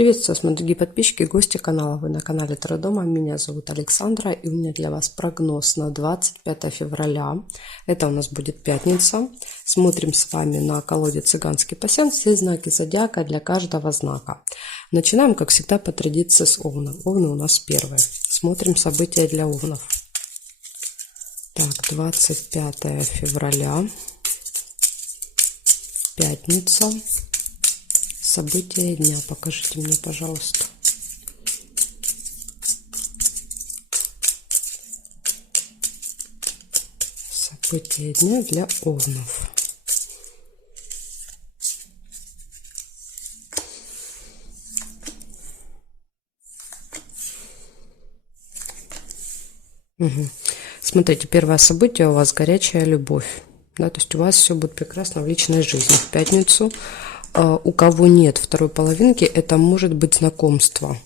Приветствую вас, мои дорогие подписчики и гости канала. Вы на канале Таро Дома. Меня зовут Александра, и у меня для вас прогноз на 25 февраля. Это у нас будет пятница. Смотрим с вами на колоде «Цыганский пасьянс». Здесь знаки зодиака для каждого знака. Начинаем, как всегда, по традиции с Овна. Овны у нас первые. Смотрим события для Овнов. Так, 25 февраля. Пятница. События дня. Покажите мне, пожалуйста. События дня для Овнов. Смотрите, первое событие у вас горячая любовь. Да, то есть у вас все будет прекрасно в личной жизни. В пятницу. У кого нет второй половинки, это может быть знакомство.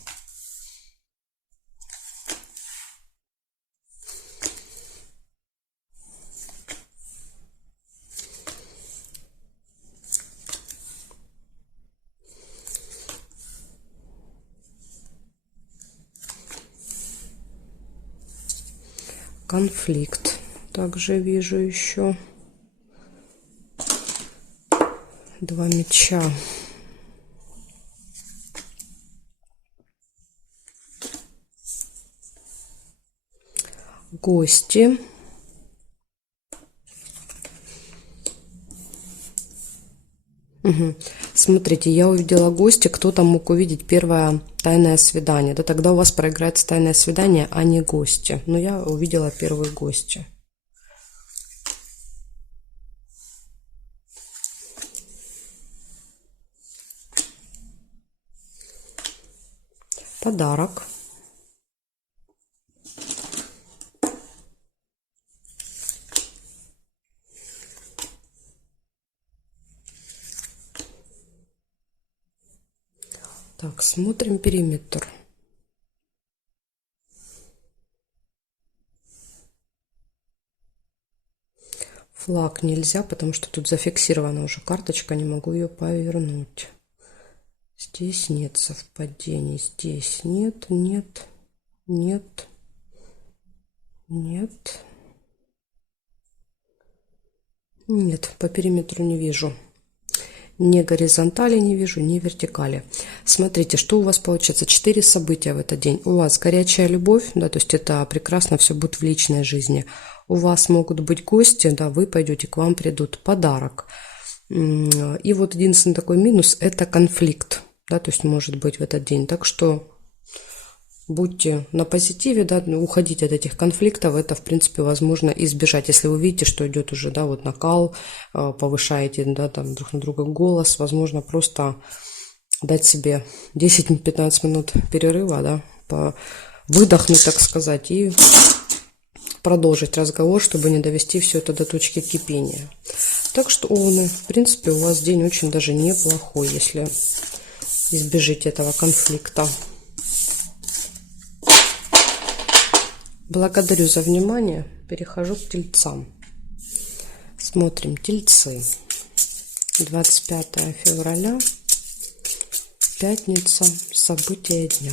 Конфликт. Также вижу еще. 2 меча. Гости. Смотрите, я увидела гости, кто-то мог увидеть первое тайное свидание. Да, тогда у вас проиграется тайное свидание, а не гости. Но я увидела первые гости. Подарок. Так, смотрим периметр. Флаг нельзя, потому что тут зафиксирована уже карточка, не могу ее повернуть. Здесь нет совпадений, здесь нет, нет, нет, нет. Нет, по периметру не вижу. Ни горизонтали не вижу, ни вертикали. Смотрите, что у вас получается. 4 события в этот день. У вас горячая любовь, да, то есть это прекрасно все будет в личной жизни. У вас могут быть гости, да, вы пойдете, к вам придут. Подарок. И вот единственный такой минус – это конфликт, да, то есть может быть в этот день. Так что будьте на позитиве, да, уходите от этих конфликтов, это, в принципе, возможно избежать. Если вы видите, что идет уже, да, вот накал, повышаете, да, там друг на друга голос, возможно, просто дать себе 10-15 минут перерыва, да, выдохнуть, так сказать, и продолжить разговор, чтобы не довести все это до точки кипения. Так что, Овны, в принципе, у вас день очень даже неплохой, если избежите этого конфликта. Благодарю за внимание. Перехожу к тельцам. Смотрим тельцы. 25 февраля. Пятница. События дня.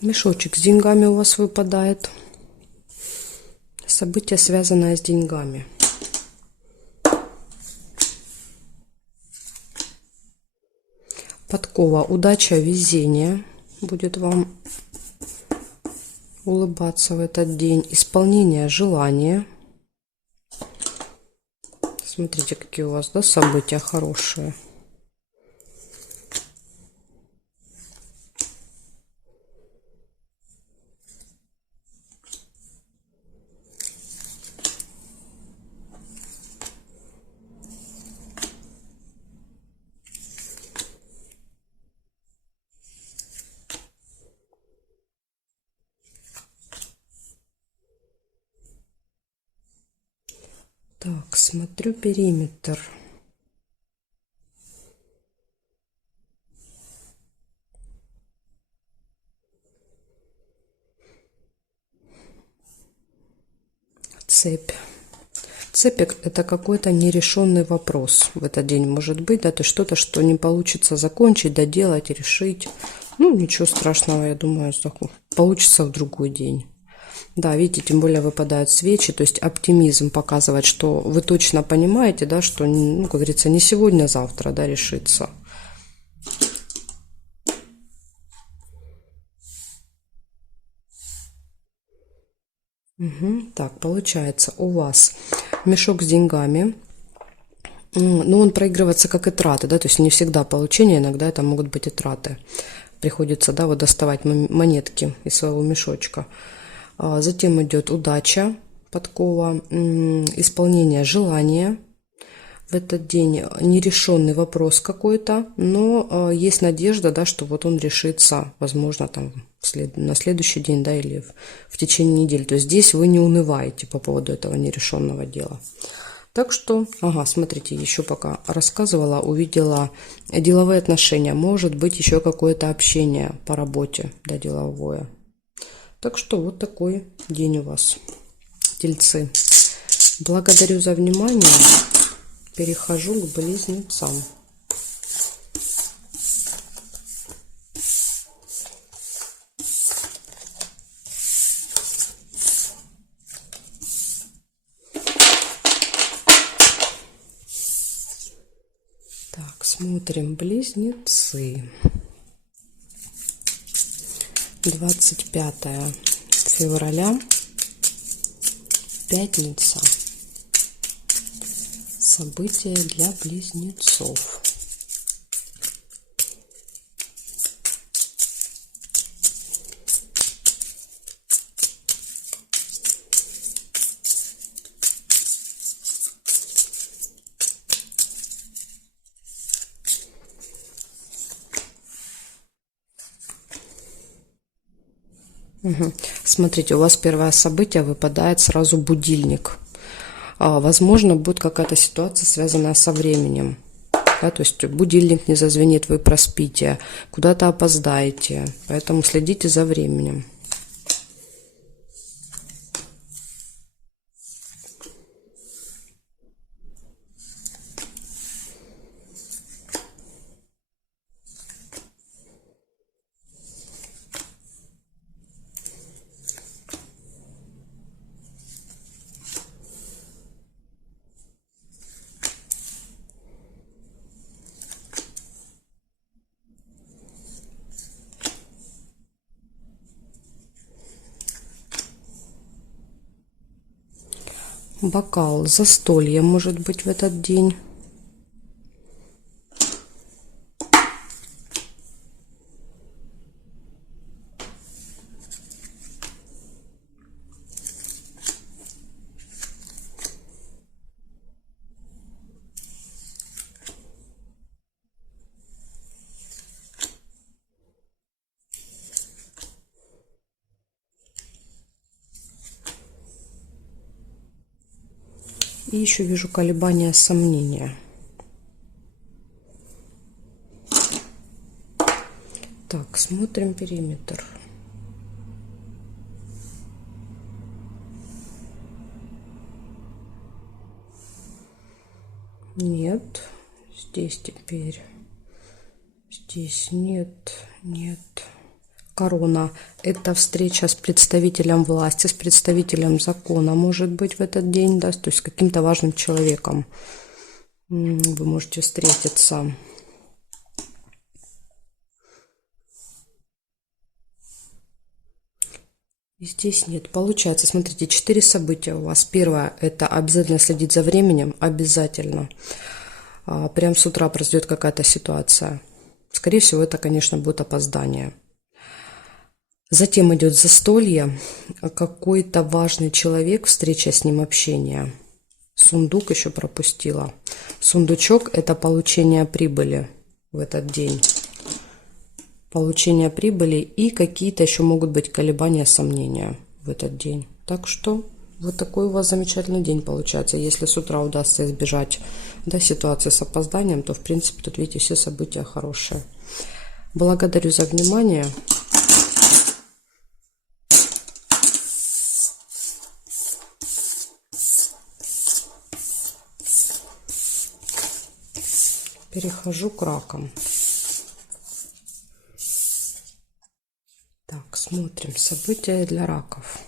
Мешочек с деньгами у вас выпадает. Событие, связанное с деньгами. Подкова. Удача, везение будет вам улыбаться в этот день. Исполнение желания. Смотрите, какие у вас, да, события хорошие. Так, смотрю периметр. Цепь. Цепь — это какой-то нерешенный вопрос в этот день может быть, да, то есть что-то, что не получится закончить, доделать, решить. Ну, ничего страшного, я думаю, получится в другой день. Да, видите, тем более выпадают свечи, то есть оптимизм показывает, что вы точно понимаете, да, что, ну, как говорится, не сегодня, а завтра, да, решится. Угу. Так, получается, у вас мешок с деньгами. Ну, он проигрывается как и траты, да, то есть не всегда получение, иногда это могут быть и траты. Приходится, да, вот доставать монетки из своего мешочка. Затем идет удача, подкова, исполнение желания. В этот день нерешенный вопрос какой-то, но есть надежда, да, что вот он решится, возможно, там на следующий день, да, или в течение недели. То есть здесь вы не унываете по поводу этого нерешенного дела. Так что, ага, смотрите, еще пока рассказывала, увидела деловые отношения. Может быть, еще какое-то общение по работе, да, деловое. Так что вот такой день у вас, тельцы. Благодарю за внимание. Перехожу к близнецам. Так, смотрим близнецы. 25 февраля, пятница. События для близнецов. Угу. Смотрите, у вас первое событие выпадает сразу будильник. Возможно, будет какая-то ситуация, связанная со временем. Да, то есть будильник не зазвенит, вы проспите, куда-то опоздаете. Поэтому следите за временем. Бокал, застолье может быть в этот день. И еще вижу колебания, сомнения. Так, смотрим периметр. Нет. Здесь теперь. Здесь нет. Нет. Корона – это встреча с представителем власти, с представителем закона, может быть, в этот день, да, то есть с каким-то важным человеком вы можете встретиться. И здесь нет. Получается, смотрите, 4 события у вас. Первое – это обязательно следить за временем, обязательно. Прям с утра произойдет какая-то ситуация. Скорее всего, это, конечно, будет опоздание. Затем идет застолье, какой-то важный человек, встреча с ним, общение. Сундук еще пропустила. Сундучок – это получение прибыли в этот день. Получение прибыли и какие-то еще могут быть колебания, сомнения в этот день. Так что Вот такой у вас замечательный день получается. Если с утра удастся избежать, да, ситуации с опозданием, то, в принципе, тут, видите, все события хорошие. Благодарю за внимание. Перехожу к ракам. Так, смотрим события для раков.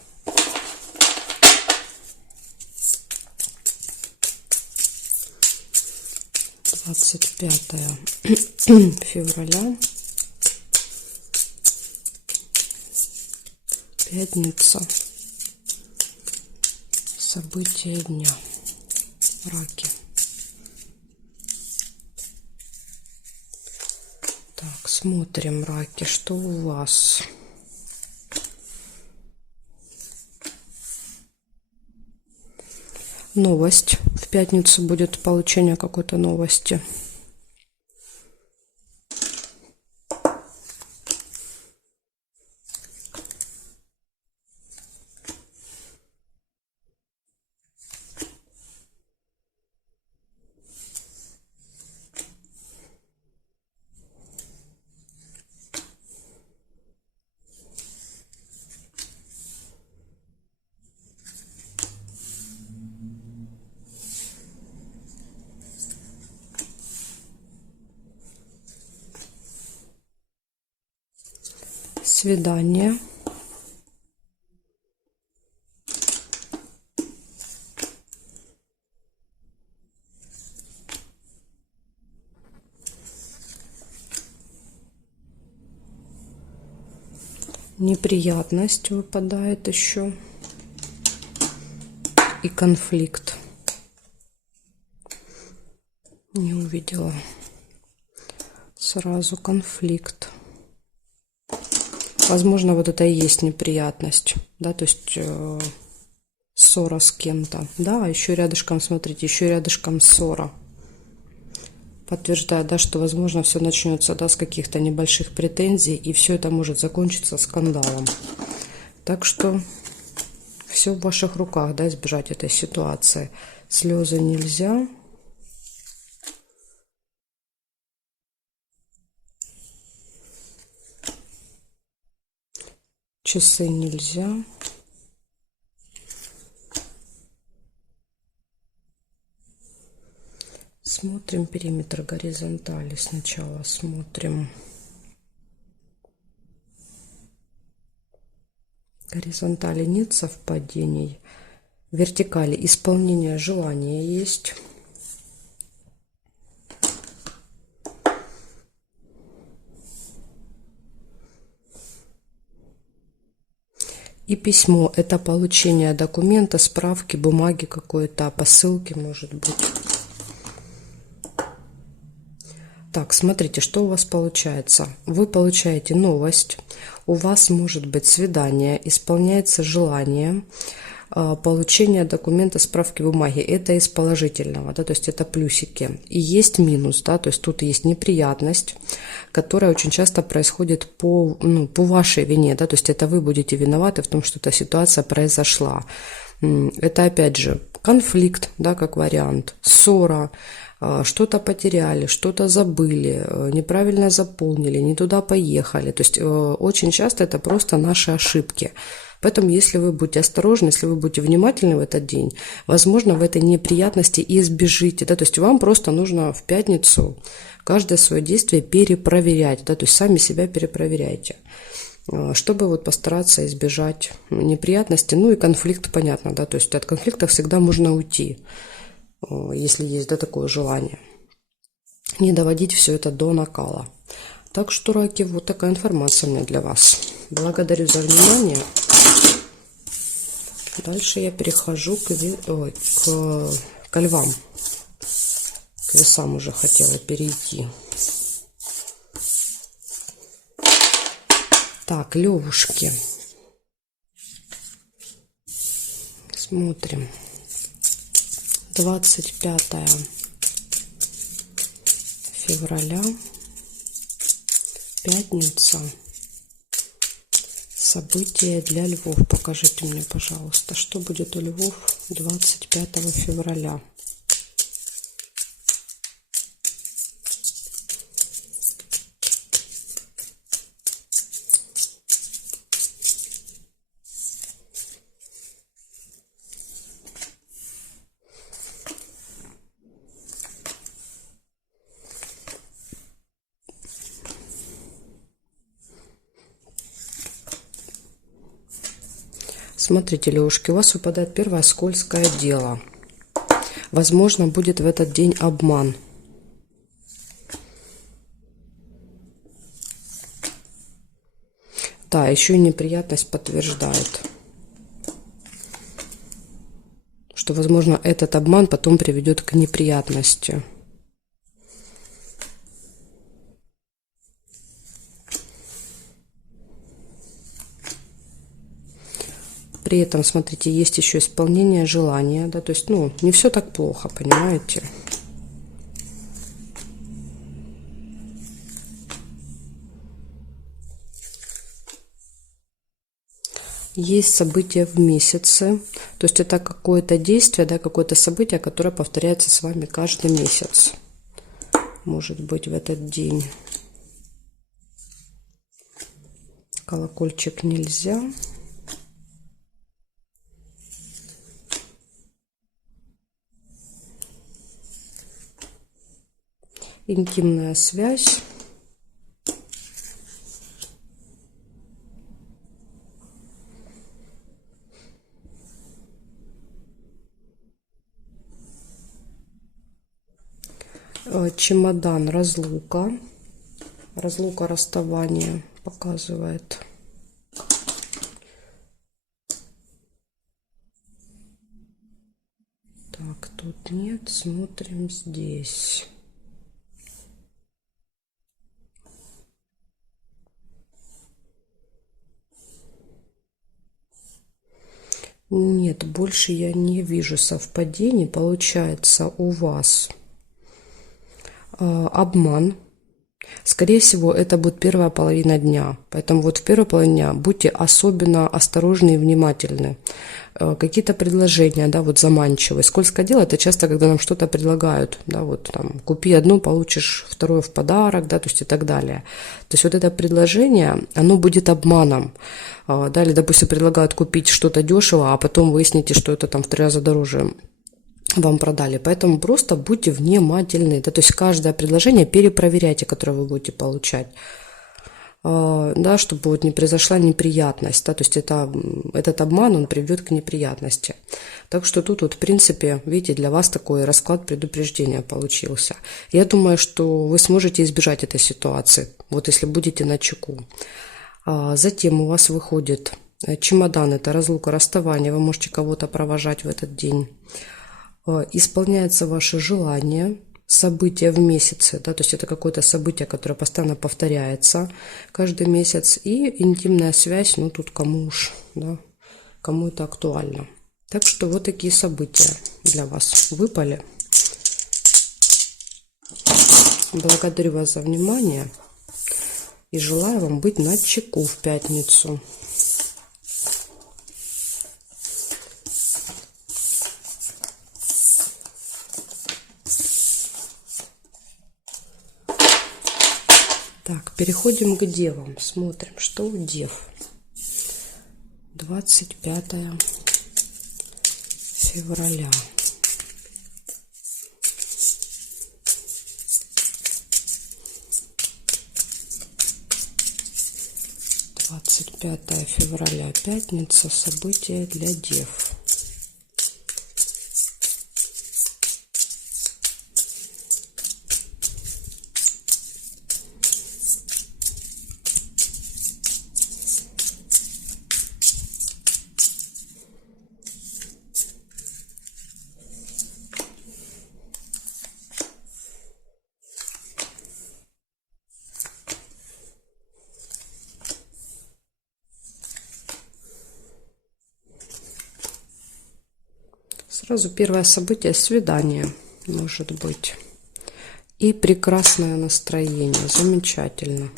Двадцать 5 февраля. Пятница. События дня. Раки. Так, смотрим, раки, что у вас. Новость. В пятницу будет получение какой-то новости. Свидание. Неприятность выпадает еще. И конфликт. Не увидела. Сразу конфликт. Возможно, вот это и есть неприятность, да, то есть ссора с кем-то, да, еще рядышком, смотрите, еще рядышком ссора. Подтверждает, да, что, возможно, все начнется, да, с каких-то небольших претензий, и все это может закончиться скандалом. Так что все в ваших руках, да, избежать этой ситуации. Слезы нельзя. Часы нельзя. Смотрим периметр горизонтали. Сначала смотрим. Горизонтали нет совпадений. Вертикали исполнение желания есть. И письмо – это получение документа, справки, бумаги какой-то, посылки, может быть. Так, смотрите, что у вас получается. Вы получаете новость, у вас может быть свидание, исполняется желание, получение документа, справки, бумаги. Это из положительного, да, то есть это плюсики. И есть минус, да, то есть тут есть неприятность, которая очень часто происходит по вашей вине, да, то есть это вы будете виноваты в том, что эта ситуация произошла. Это опять же конфликт, да, как вариант, ссора, что-то потеряли, что-то забыли, неправильно заполнили, не туда поехали. То есть очень часто это просто наши ошибки. Поэтому, если вы будете осторожны, если вы будете внимательны в этот день, возможно, в этой неприятности и избежите. Да? То есть вам просто нужно в пятницу каждое свое действие перепроверять. Да? То есть сами себя перепроверяйте, чтобы вот постараться избежать неприятности. Ну и конфликт, понятно. Да? То есть от конфликта всегда можно уйти, если есть, да, такое желание. Не доводить все это до накала. Так что, раки, вот такая информация у меня для вас. Благодарю за внимание. Дальше я перехожу к львам. К весам уже хотела перейти. Так, левушки. Смотрим. 25 февраля. Пятница. События для львов. Покажите мне, пожалуйста, что будет у львов 25 февраля. Смотрите, Левушки, у вас выпадает первое скользкое дело. Возможно, будет в этот день обман. Да, еще и неприятность подтверждает, что, возможно, этот обман потом приведет к неприятности. При этом, смотрите, есть еще исполнение желания, да, то есть, ну, не все так плохо, понимаете? Есть события в месяце, то есть это какое-то действие, да, какое-то событие, которое повторяется с вами каждый месяц. Может быть, в этот день. Колокольчик нельзя. Интимная связь. Чемодан, разлука. Разлука, расставание показывает. Так, тут нет. Смотрим здесь. Нет, больше я не вижу совпадений. Получается, у вас обман. Скорее всего, это будет первая половина дня. Поэтому вот в первой половине дня будьте особенно осторожны и внимательны. Какие-то предложения, да, вот заманчивые. Скользкое дело — это часто, когда нам что-то предлагают, да, вот там, купи одно, получишь второе в подарок, да, то есть и так далее. То есть вот это предложение, оно будет обманом. Да, или, допустим, предлагают купить что-то дешево, а потом выясните, что это там в 3 раза дороже вам продали. Поэтому просто будьте внимательны. Да, то есть каждое предложение перепроверяйте, которое вы будете получать. Да, чтобы вот не произошла неприятность. Да, то есть этот обман, он приведет к неприятности. Так что тут вот, в принципе, видите, для вас такой расклад предупреждения получился. Я думаю, что вы сможете избежать этой ситуации, вот если будете начеку. Затем у вас выходит чемодан, это разлука, расставание. Вы можете кого-то провожать в этот день. Исполняется ваше желание, события в месяце, да, то есть это какое-то событие, которое постоянно повторяется каждый месяц, и интимная связь, ну тут кому уж, да, кому это актуально. Так что вот такие события для вас выпали. Благодарю вас за внимание и желаю вам быть начеку в пятницу. Так, переходим к девам. Смотрим, что у дев. 25 февраля. Двадцать 5 февраля, пятница, события для дев. Сразу первое событие — свидание, может быть. И прекрасное настроение. Замечательно.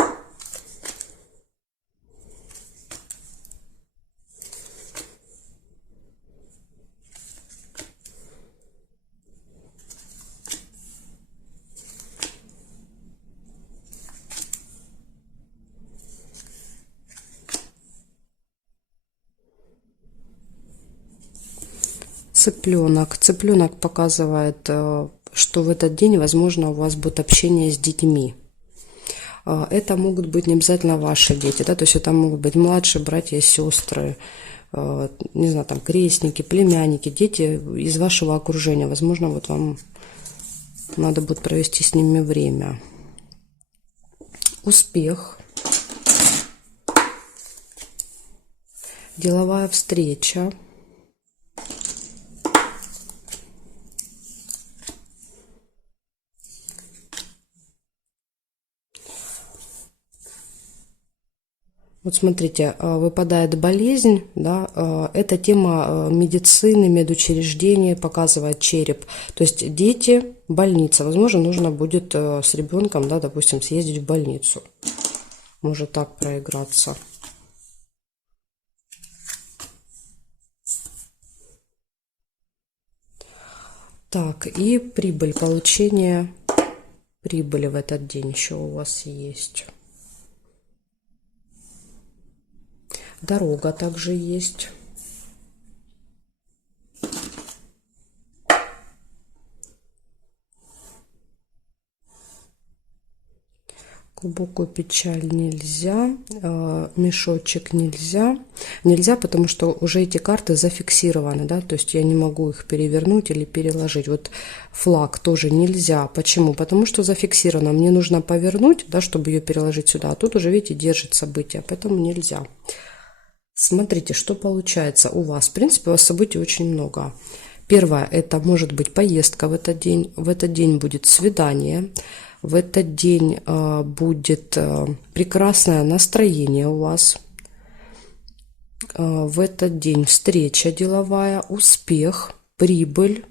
Цыпленок. Цыпленок показывает, что в этот день, возможно, у вас будет общение с детьми. Это могут быть не обязательно ваши дети, да, то есть это могут быть младшие братья, сестры, не знаю, там, крестники, племянники, дети из вашего окружения. Возможно, вот вам надо будет провести с ними время. Успех. Деловая встреча. Вот смотрите, выпадает болезнь, да, это тема медицины, медучреждения, показывает череп. То есть дети, больница, возможно, нужно будет с ребенком, да, допустим, съездить в больницу. Может так проиграться. Так, и прибыль, получение прибыли в этот день еще у вас есть. Дорога также есть. Глубокую печаль нельзя, мешочек нельзя. Нельзя, потому что уже эти карты зафиксированы, да, то есть я не могу их перевернуть или переложить. Вот флаг тоже нельзя. Почему? Потому что зафиксировано. Мне нужно повернуть, да, чтобы ее переложить сюда. А тут уже, видите, держит событие, поэтому нельзя. Смотрите, что получается у вас. В принципе, у вас событий очень много. Первое, это может быть поездка в этот день. В этот день будет свидание. В этот день будет прекрасное настроение у вас. В этот день встреча деловая, успех, прибыль.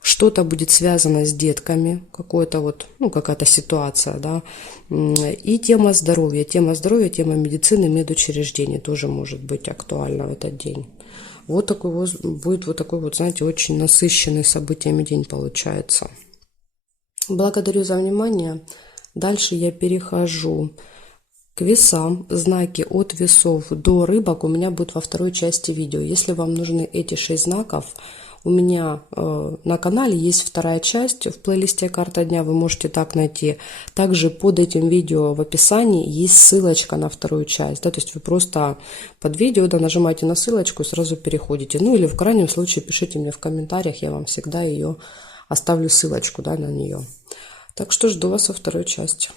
Что-то будет связано с детками, какое-то вот, ну, какая-то ситуация, да. И тема здоровья, тема медицины, медучреждений тоже может быть актуальна в этот день. Вот такой вот будет вот такой вот, знаете, очень насыщенный событиями день получается. Благодарю за внимание. Дальше я перехожу к весам. Знаки от весов до рыбок у меня будут во второй части видео. Если вам нужны эти 6 знаков, у меня на канале есть вторая часть в плейлисте «Карта дня». Вы можете так найти. Также под этим видео в описании есть ссылочка на вторую часть. Да, то есть вы просто под видео, да, нажимаете на ссылочку и сразу переходите. Ну или в крайнем случае пишите мне в комментариях, я вам всегда ее оставлю ссылочку, да, на нее. Так что жду вас во второй части.